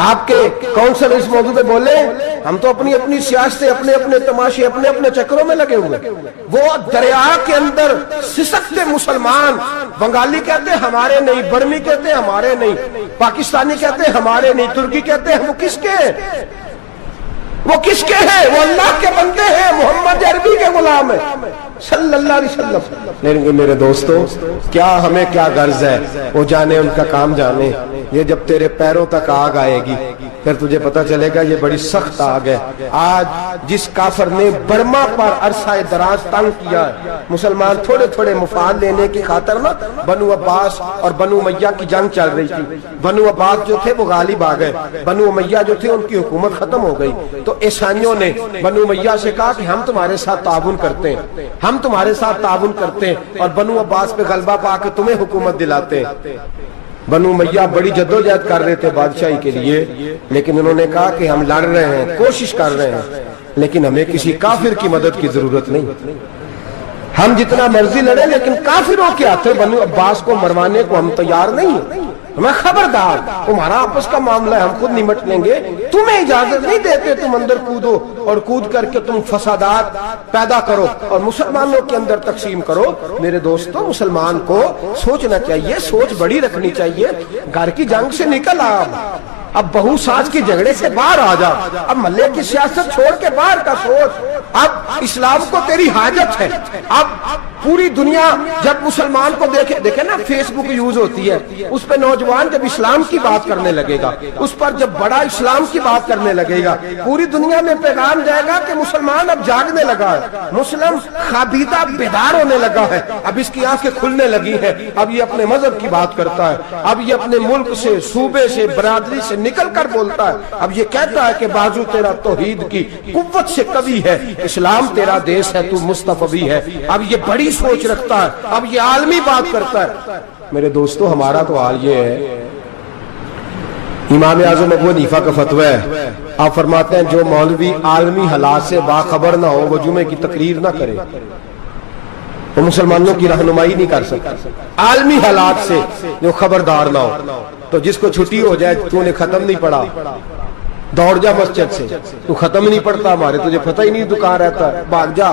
आपके काउंसिल इस मौजू पे बोले। हम तो अपनी अपनी सियासत, अपने अपने तमाशे, अपने अपने चक्करों में लगे हुए। वो दरिया के अंदर सिसकते मुसलमान, बंगाली कहते हैं हमारे नहीं, बर्मी कहते हैं हमारे नहीं, पाकिस्तानी कहते हैं हमारे नहीं, तुर्की कहते हैं वो किसके हैं, वो किसके हैं? वो अल्लाह के बंदे हैं, मोहम्मद अरबी के गुलाम है सल्लल्लाहु अलैहि वसल्लम। मेरे दोस्तों, क्या हमें क्या गर्ज है, वो जाने उनका काम जाने। ये जब तेरे पैरों तक आग आएगी फिर तुझे पता चलेगा ये बड़ी सख्त आग है। आज जिस काफर ने बर्मा पर अरसा दराज तंग किया, मुसलमान थोड़े थोड़े मुफाद लेने की खातर ना, बनु अब्बास और बनु उमैया की जंग चल रही थी। बनु अब्बास जो थे वो गालिब आ गए, बनु उमैया जो थे उनकी हुकूमत खत्म हो गई। तो ईसाइयों ने बनु उमैया से कहा कि हम तुम्हारे साथ ताउन करते हैं, हम तुम्हारे साथ ताउन करते हैं और बनु अब्बास पे गलबा पाके तुम्हें हुकूमत दिलाते हैं। बनु उमैया बड़ी जद्दोजहद कर रहे थे बादशाही के लिए, लेकिन उन्होंने कहा कि हम लड़ रहे हैं, कोशिश कर रहे हैं, लेकिन हमें किसी काफिर की मदद की जरूरत नहीं। हम जितना मर्जी लड़े लेकिन काफिरों के हाथों बनु अब्बास को मरवाने को हम तैयार नहीं। मैं खबरदार, तुम्हारा आपस का मामला है, हम खुद निमट लेंगे, तुम्हें इजाजत नहीं देते तुम अंदर कूदो और कूद करके तुम फसादात पैदा करो और मुसलमानों के अंदर तकसीम करो। मेरे दोस्तों, मुसलमान को सोचना चाहिए, सोच बड़ी रखनी चाहिए। घर की जंग से निकल आ, अब बहू सास के झगड़े से बाहर आ जा, अब मल्ले की सियासत छोड़ के बाहर का सोच। अब इस्लाम को तेरी हाजत है। अब पूरी दुनिया जब मुसलमान को देखे ना, फेसबुक यूज होती है, उस पर नौजवान जब इस्लाम की बात करने लगेगा, उस पर जब बड़ा इस्लाम की बात करने लगेगा, पूरी दुनिया में पैगाम जाएगा कि मुसलमान अब जागने लगा है, मुस्लिम खाबीदा बेदार होने लगा है, अब इसकी आंखें खुलने लगी हैं, अब ये अपने मजहब की बात करता है, अब ये अपने मुल्क से, सूबे से, बरादरी से निकल कर बोलता है, अब ये कहता है कि बाजू तेरा तौहीद की कुव्वत से कवी है, इस्लाम तेरा देश है, तू मुस्तफवी है। अब ये बड़ी सोच रखता है, अब ये आलमी बात करता है। मेरे दोस्तों, हमारा तो हाल ये है, इमाम आज़म अबू हनीफा का फतवा है, आप फरमाते हैं जो मौलवी आलमी हालात से बाखबर ना हो, वो जुमे की तकरीर ना करे, वो मुसलमानों की रहनुमाई नहीं कर सकता। आलमी हालात से जो खबरदार ना हो, तो जिसको छुट्टी हो जाए, तूने खत्म नहीं पढ़ा, दौड़ जा मस्जिद से, तू खत्म नहीं पढ़ता, हमारे तुझे पता ही नहीं दुकान रहता है, भाग जा।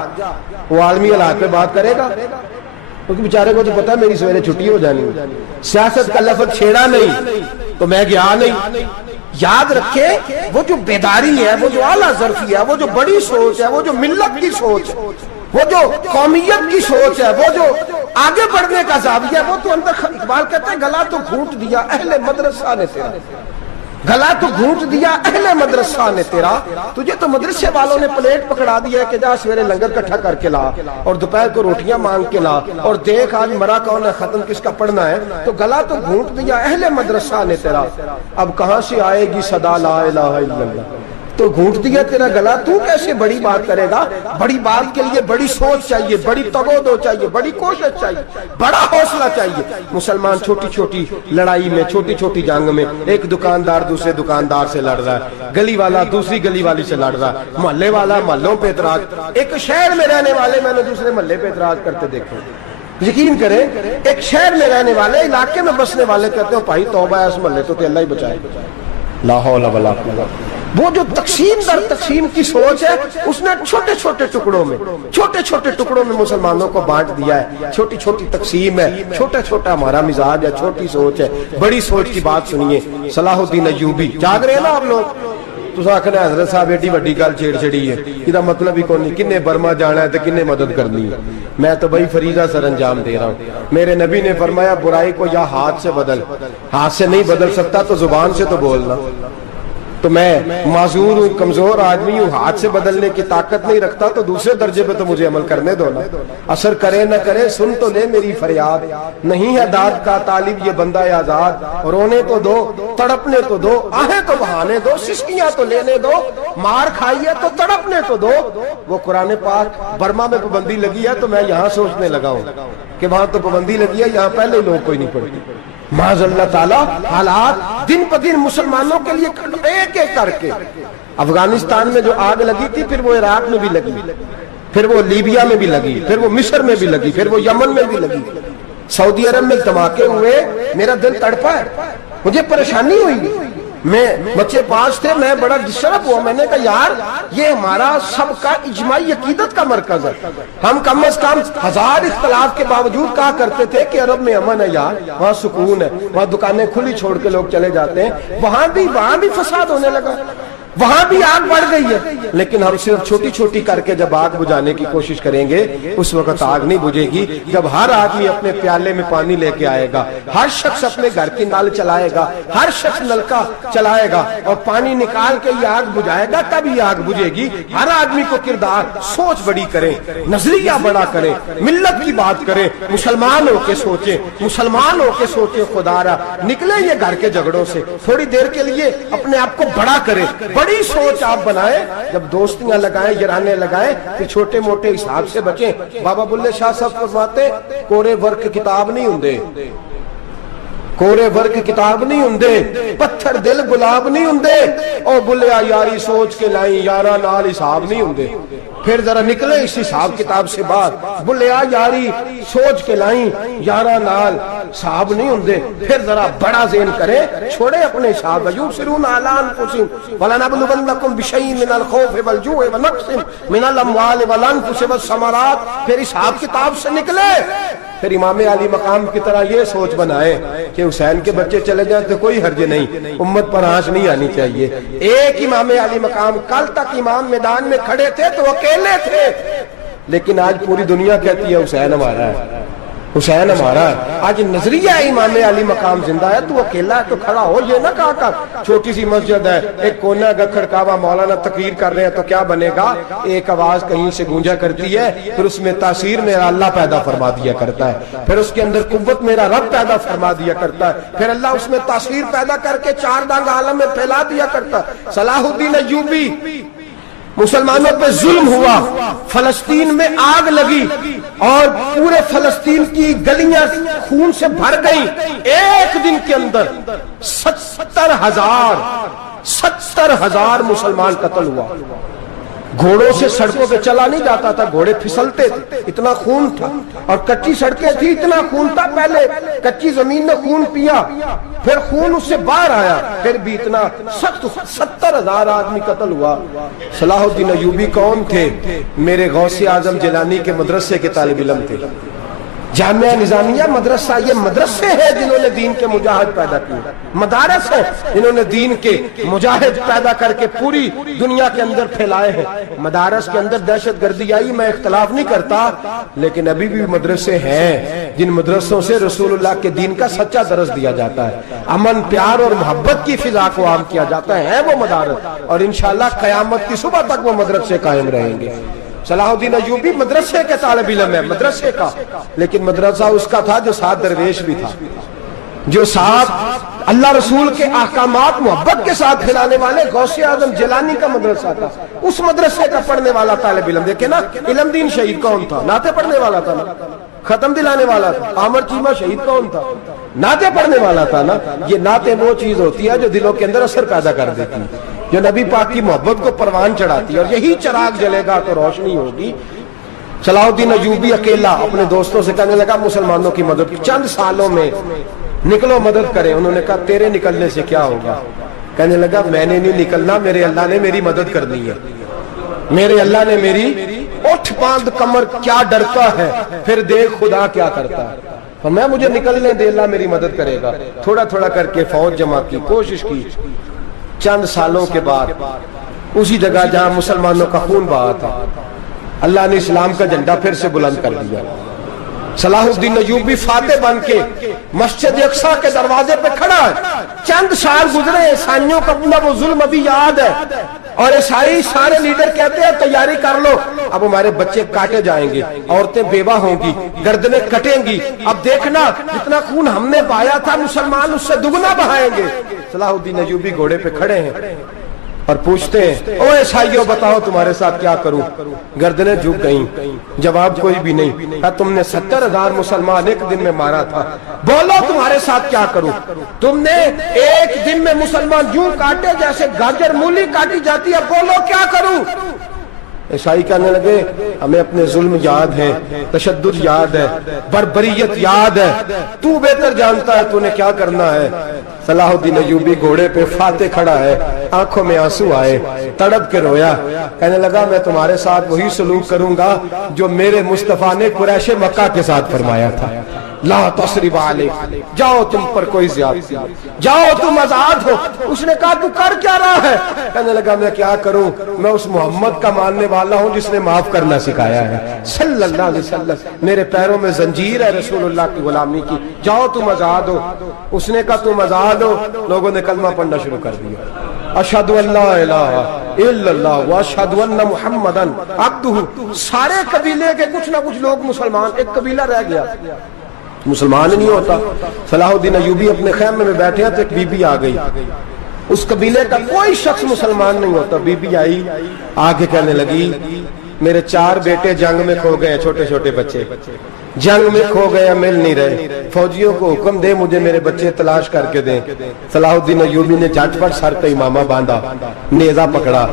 वो आलमी हालात पे बात करेगा, क्योंकि बेचारे को तो पता है मेरी सवेरे छुट्टी हो जानी। सियासत का लफ्ज छेड़ा नहीं तो मैं गया नहीं। याद रखे, वो जो बेदारी है, वो जो आला ज़र्फी है, वो जो बड़ी सोच है, वो जो मिल्लत की सोच है, वो जो कौमियत की सोच है, वो जो आगे बढ़ने का ज़ाविया है, वो तो अंदर, इकबाल कहते हैं गला तो घूंट दिया अहले मदरसा ने तेरा, गला तो घूंट दिया अहले मदरसा ने तेरा, तुझे तो मदरसे वालों ने प्लेट पकड़ा दिया कि जा सवेरे लंगर इकट्ठा करके ला और दोपहर को रोटियां मांग के ला और देख आज मरा कौन है, खत्म किसका पढ़ना है, तो गला तो घूंट दिया अहले मदरसा ने तेरा, अब कहां से आएगी सदा ला इलाहा इल्लल्लाह, तो घूंट दिया तेरा गला, तू कैसे बड़ी बात करेगा। बड़ी बात के लिए बड़ी सोच चाहिए, बड़ी तगोदो चाहिए, बड़ी कोशिश चाहिए, बड़ा हौसला चाहिए। मुसलमान छोटी छोटी लड़ाई में, छोटी छोटी जंग में, एक दुकानदार दूसरे दुकानदार से लड़ रहा है, गली वाला दूसरी गली वाली से लड़ रहा है, मोहल्ले वाला मोहल्लों पे एतराज, एक शहर में रहने वाले मैंने दूसरे मोहल्ले पे एतराज करते देखे। यकीन करें, एक शहर में रहने वाले, इलाके में बसने वाले कहते हो भाई तौबा है, इस मोहल्ले तो अल्लाह ही बचाए। ला हौला वला कुव्वत। वो जो तकसीम दर तकसीम की सोच है, उसने छोटे छोटे टुकड़ों में मुसलमानों को बांट दिया है। छोटी छोटी तकसीम है, छोटा छोटा हमारा मिजाज है, छोटी सोच है। बड़ी सोच की बात सुनिए, सलाहुद्दीन अय्यूबी, जाग रहे हैं ना आप लोग, तुस आखना हजरत साहब एडी वड्डी गल छेड़ी है, इसका मतलब ही कोई नहीं, किन्ने बर्मा जाना है तो किन्ने मदद करनी है। मैं तो भाई फरीजा सर अंजाम दे रहा हूँ। मेरे नबी ने फरमाया बुराई को या हाथ से बदल, हाथ से नहीं बदल सकता तो जुबान से तो बोलना। तो मैं माजूर हूँ, कमजोर आदमी हूँ, हाथ से बदलने की ताकत नहीं रखता, तो दूसरे दर्जे पे तो मुझे अमल करने दो ना। असर करे न करे सुन तो ले मेरी फरियाद, नहीं है दाद का तालिब ये बंदा आजाद, रोने तो दो, तड़पने तो दो, आहें तो बहाने दो, सिस्कियां तो लेने दो, मार खाइए तो तड़पने तो दो। वो कुरान पाक, बर्मा में पाबंदी लगी है तो मैं यहाँ सोचने लगा हूँ कि वहां तो पाबंदी लगी है, यहाँ पहले लोग कोई नहीं पढ़ती। माज़अल्लाह ताला हालात दिन ब दिन मुसलमानों के लिए एक एक करके, अफगानिस्तान में जो आग लगी थी, फिर वो इराक में भी लगी, फिर वो लीबिया में भी लगी, फिर वो मिस्र में भी लगी, फिर वो यमन में भी लगी, सऊदी अरब में धमाके हुए, मेरा दिल तड़पा है, मुझे परेशानी हुई। मैं बच्चे 5 थे, मैं बड़ा डिस्टर्ब हुआ। मैंने कहा यार ये हमारा सबका इजमाई अकीदत का मरकज है, हम कम अज कम 1000 इख्तलाफ के बावजूद कहा करते थे कि अरब में अमन है यार, वहाँ सुकून है, वहाँ दुकानें खुली छोड़ के लोग चले जाते हैं। वहां भी फसाद होने लगा, वहां भी आग बढ़ गई है। लेकिन हम सिर्फ छोटी छोटी करके जब आग बुझाने की कोशिश करेंगे, उस वक्त आग नहीं बुझेगी जब हर आदमी अपने प्याले में पानी लेके आएगा, हर शख्स अपने घर की नल चलाएगा, हर शख्स नलका चलाएगा और पानी निकाल के ये आग बुझाएगा, तब ये आग बुझेगी। हर आदमी को किरदार, सोच बड़ी करें, नजरिया बड़ा करें, मिल्लत की बात करें, मुसलमान होके सोचे, मुसलमान होके सोचे। खुदारा निकले ये घर के झगड़ों से, थोड़ी देर के लिए अपने आप को बड़ा करें, बड़ी सोच आप बनाएं। जब दोस्तियां लगाएं, यराने लगाएं, तो छोटे मोटे हिसाब से बचें। बाबा बुल्ले शाह साहब फरमाते कोरे वर्क किताब नहीं हुंदे, ਕੋਰੇ ਵਰਗ ਕਿਤਾਬ ਨਹੀਂ ਹੁੰਦੇ, ਪੱਥਰ ਦਿਲ ਗੁਲਾਬ ਨਹੀਂ ਹੁੰਦੇ। ਉਹ ਬੁੱਲਿਆ ਯਾਰੀ ਸੋਚ ਕੇ ਲਾਈ, ਯਾਰਾਂ ਨਾਲ ਹਿਸਾਬ ਨਹੀਂ ਹੁੰਦੇ। फिर जरा निकले इस हिसाब किताब से बाहर, बुलिया यारी सोच के लाई, यारा नाल साहब नहीं होंगे। फिर जरा बड़ा ज़हन करे, छोड़े अपने हिसाब। युबसिरून अला अनफुसिहिम वलनबलुवन्नकुम बिशैइन मिनल खौफि वल जु'i व नक्सिन मिनल अम्वालि वल अनफुसि वस समरात। फिर हिसाब किताब से निकले। फिर इमाम अली मकाम की तरह ये सोच बनाए कि हुसैन के बच्चे चले जाए तो कोई हर्ज नहीं, उम्मत पर आंच नहीं आनी चाहिए। एक इमाम अली मकाम, कल तक इमाम मैदान में खड़े थे तो अकेले थे, लेकिन आज पूरी दुनिया कहती है हुसैन हमारा है, हुसैन हमारा है। आज नजरिया इमाम अली मकाम जिंदा है, तू अकेला है तो खड़ा हो। ये ना कहा कर छोटी सी मस्जिद है, एक कोना गखड़ काबा, मौलाना तकरीर कर रहे हैं तो क्या बनेगा। एक आवाज कहीं से गूंजा करती है, फिर उसमें तासीर मेरा अल्लाह पैदा फरमा दिया करता है, फिर उसके अंदर कुव्वत मेरा रब पैदा फरमा दिया करता है, फिर अल्लाह उसमें तासीर पैदा करके चार दांग आलम में फैला दिया करता है। सलाहुद्दीन अय्यूबी, मुसलमानों पे जुल्म हुआ, फलस्तीन में आग लगी और पूरे फलस्तीन की गलियां खून से भर गई। एक दिन के अंदर 70,000 मुसलमान कत्ल हुआ। घोड़ों से सड़कों पे चला नहीं जाता था, घोड़े फिसलते थे, इतना खून था। और कच्ची सड़कें थी, इतना खून था। पहले कच्ची जमीन ने खून पिया, फिर खून उससे बाहर आया, फिर भी इतना सख्त 70,000 आदमी कत्ल हुआ। सलाहुद्दीन अय्यूबी कौन थे? मेरे गौसे आजम जिलानी के मदरसे के तालिब इल्म थे। जामिया निजामिया मदरसा, ये मदरसे हैं जिन्होंने दीन के मुजाहिद पैदा किए, मदारस है जिन्होंने दीन के मुजाहिद पैदा करके पूरी दुनिया के अंदर फैलाए हैं। मदारस के अंदर दहशत गर्दी आई, मैं इख्तलाफ नहीं करता, लेकिन अभी भी मदरसे हैं जिन मदरसों से रसूलुल्लाह के दीन का सच्चा दरस दिया जाता है, अमन प्यार और मोहब्बत की फिजा को आम किया जाता है वो मदारस। और इंशाअल्लाह कयामत की सुबह तक वो मदरसे कायम रहेंगे। सलाहुद्दीन अय्यूबी मदरसे के तालिब इल्म है, मदरसे का, लेकिन मदरसा उसका था जो साथ दरवेश भी था, जो साथ अल्लाह रसूल के अहकामात मोहब्बत के साथ खिलाने वाले गौसे आजम जिलानी का मदरसा था। उस मदरसे का पढ़ने वाला तालिब इल्म, देखे ना, इल्मदीन शहीद कौन था? नाते पढ़ने वाला था ना, खत्म दिलाने वाला था। आमर चीमा शहीद कौन था? नाते पढ़ने वाला था ना। ये नाते वो चीज होती है जो दिलों के अंदर असर पैदा कर देती है, जो नबी पाक की मोहब्बत को परवान चढ़ाती है, और यही चिराग जलेगा तो रोशनी होगी। सलाहुद्दीन अय्यूबी अकेला अपने दोस्तों से कहने लगा मुसलमानों की मदद, चंद सालों में निकलो मदद करें। उन्होंने कहा तेरे निकलने से क्या होगा? कहने लगा मैंने नहीं निकलना, मेरे अल्लाह ने मेरी मदद करनी है, मेरे अल्लाह ने मेरी उठ बांध कमर, क्या डरता है फिर देख खुदा क्या करता है। और मैं मुझे निकलने दे, अल्लाह मेरी मदद करेगा। थोड़ा थोड़ा करके फौज जमा की, कोशिश की। चंद सालों के बाद उसी जगह जहां मुसलमानों का खून बहा था, अल्लाह ने इस्लाम का झंडा फिर से बुलंद कर दिया। सलाहुद्दीन अय्यूबी फातेह बन के मस्जिद अक्सा के दरवाजे पे खड़ा है। चंद साल गुजरे, ईसाइयों का अपना वो जुल्म अभी याद है, और ईसाई सारे लीडर कहते हैं तैयारी कर लो, अब हमारे बच्चे काटे जाएंगे, औरतें बेवा होंगी, गर्दनें कटेंगी। अब देखना जितना खून हमने बहाया था मुसलमान उससे दुगना बहाएंगे। सलाहुद्दीन अय्यूबी घोड़े पे खड़े हैं और पूछते हैं, ओ ईसाइयों बताओ तुम्हारे साथ क्या करूं? गर्दनें झुक गईं, जवाब कोई भी नहीं। तुमने 70,000 मुसलमान एक दिन में मारा था, बोलो तुम्हारे साथ क्या करूं? तुमने एक दिन में मुसलमान यूं काटे जैसे गाजर मूली काटी जाती है, बोलो क्या करूं? ईसाई कहने लगे हमें अपने जुल्म याद है, तशद्दुद याद है, बर्बरियत याद है, तू बेहतर जानता है तूने क्या करना है। सलाहुद्दीन अय्यूबी घोड़े पे फातेह खड़ा है, आंखों में आंसू आए, तड़प के रोया। कहने लगा मैं तुम्हारे साथ वही सलूक करूंगा जो मेरे मुस्तफा ने कुरैश मक्का के साथ फरमाया था, ला तस्रिब अलैक, जाओ तुम पर कोई ज्यादती, जाओ तुम आजाद हो। उसने कहा तू कर क्या रहा है? कहने लगा मैं क्या करूं, मैं उस मोहम्मद का मानने वाला हूं जिसने माफ करना सिखाया है सल्लल्लाहु अलैहि वसल्लम। मेरे पैरों में जंजीर है रसूलुल्लाह की गुलामी की, जाओ तुम आजाद हो। उसने कहा तुम आजाद हो। लोगों ने कलमा पढ़ना शुरू कर दिया, अशहदु अल्ला इलाहा इल्लल्लाह व अशहदु अन्ना मुहम्मदन अब्दुहु। सारे कबीले के कुछ ना कुछ लोग मुसलमान, एक कबीला रह गया मुसलमान नहीं होता। सलाहुद्दीन अय्यूबी अपने खैमे में बैठे हैं तो एक बीबी आ गई, उस कबीले का कोई शख्स मुसलमान नहीं होता। बीबी आई, आगे कहने लगी मेरे 4 बेटे जंग में खो गए, छोटे छोटे बच्चे, जंग में खो गया, मिल नहीं रहे, फौजियों को हुक्म दे मुझे मेरे बच्चे तलाश करके दें। सलाहुद्दीन अय्यूबी ने झटपट सर पे इमामा बांधा, नेजा पकड़ा,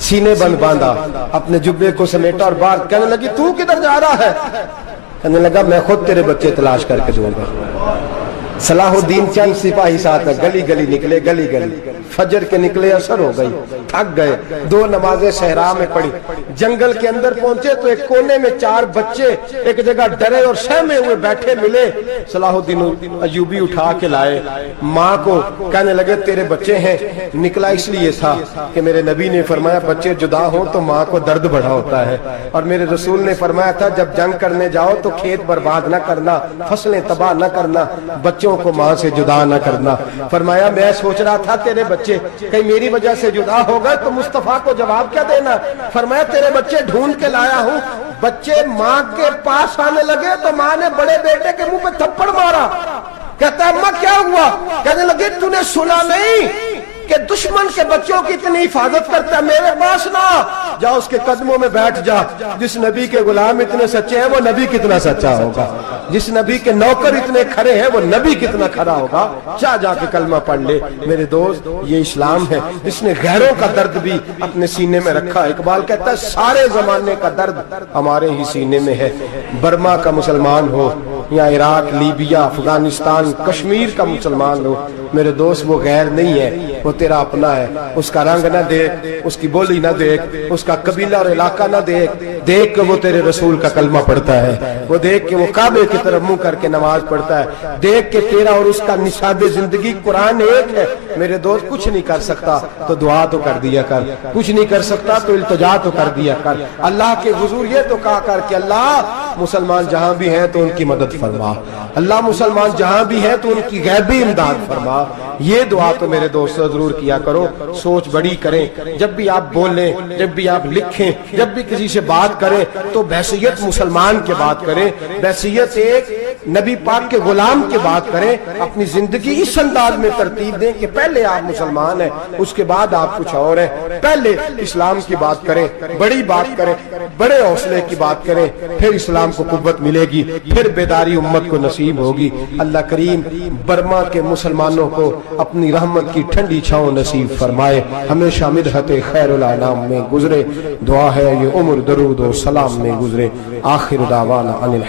सीने बंद बांधा, अपने जुब्बे को समेटा और बाहर कहने लगी तू किधर जा रहा है? कहने लगा मैं खुद तेरे बच्चे तलाश करके दूंगा। सलाहुद्दीन चंद सिपाही साथ गली गली निकले, गली गली फजर के निकले, असर हो गई, थक गए, 2 नमाजें सहरा में पड़ी, जंगल के अंदर पहुंचे तो एक कोने में 4 बच्चे एक जगह डरे और सहमे हुए बैठे मिले। सलाहुद्दीन अय्यूबी उठा के लाए, माँ को कहने लगे तेरे बच्चे हैं। निकला इसलिए था कि मेरे नबी ने फरमाया बच्चे जुदा हो तो माँ को दर्द बड़ा होता है, और मेरे रसूल ने फरमाया था जब जंग करने जाओ तो खेत बर्बाद न करना, फसलें तबाह न करना, बच्चों को माँ से जुदा न करना। फरमाया मैं सोच रहा था तेरे बच्चे कहीं मेरी वजह से जुदा हो गए तो मुस्तफा को जवाब क्या देना। फरमाया तेरे बच्चे ढूंढ के लाया हूँ। बच्चे माँ के पास आने लगे तो माँ ने बड़े बेटे के मुंह पे थप्पड़ मारा। कहता अम्मा क्या हुआ? कहने लगे तूने सुना नहीं कि दुश्मन के बच्चों की इतनी हिफाजत करता है, मेरे पास ना जा, उसके कदमों में बैठ जा। जिस नबी के गुलाम इतने सच्चे हैं वो नबी कितना सच्चा होगा, जिस नबी के नौकर इतने खरे हैं वो नबी कितना खरा होगा। जा जाके कलमा पढ़ ले। मेरे दोस्त ये इस्लाम है जिसने गैरों का दर्द भी अपने सीने में रखा। इकबाल कहता है सारे जमाने का दर्द हमारे ही सीने में है। बर्मा का मुसलमान हो या इराक, लीबिया, अफगानिस्तान, कश्मीर का मुसलमान हो, मेरे दोस्त वो गैर नहीं है, वो तेरा अपना है। उसका रंग ना देख, उसकी बोली ना देख, उसका कबीला और इलाका ना देख, देख के वो तेरे रसूल का कलमा पढ़ता है, वो देख के वो काबे की तरफ मुंह करके नमाज पढ़ता है, देख के तेरा और उसका निशाद जिंदगी कुरान एक है। मेरे दोस्त कुछ नहीं कर सकता तो दुआ तो कर दिया कर, कुछ नहीं कर सकता तो इल्तिजा तो कर दिया कर। अल्लाह के हुजूर ये तो कहा कर कि अल्लाह मुसलमान जहां भी हैं तो उनकी मदद फरमा, अल्लाह मुसलमान जहां भी हैं तो उनकी गैबी इमदाद फरमा। ये दुआ तो मेरे दोस्तों जरूर किया करो। सोच बड़ी करें, जब भी आप बोलें, जब भी आप लिखें, जब भी किसी से बात करें तो बहसीयत मुसलमान के बात करें, बहसीयत एक नबी पाक के गुलाम के बात करें। अपनी जिंदगी इस अंदाज में तरतीब दें कि पहले आप मुसलमान हैं, उसके बाद आप कुछ और हैं। पहले इस्लाम की बात करें, बड़ी बात करें, बड़े हौसले की बात करें, फिर इस्लाम को कुव्वत मिलेगी, फिर बेदारी उम्मत को नसीब होगी। अल्लाह करीम बर्मा के मुसलमानों को अपनी रहमत की ठंडी छांव नसीब फरमाए, हमेशा मिदहत खैरुल अनाम में गुजरे। दुआ है ये उम्र दरूद और सलाम में गुजरे। आखिर दावाना अनिल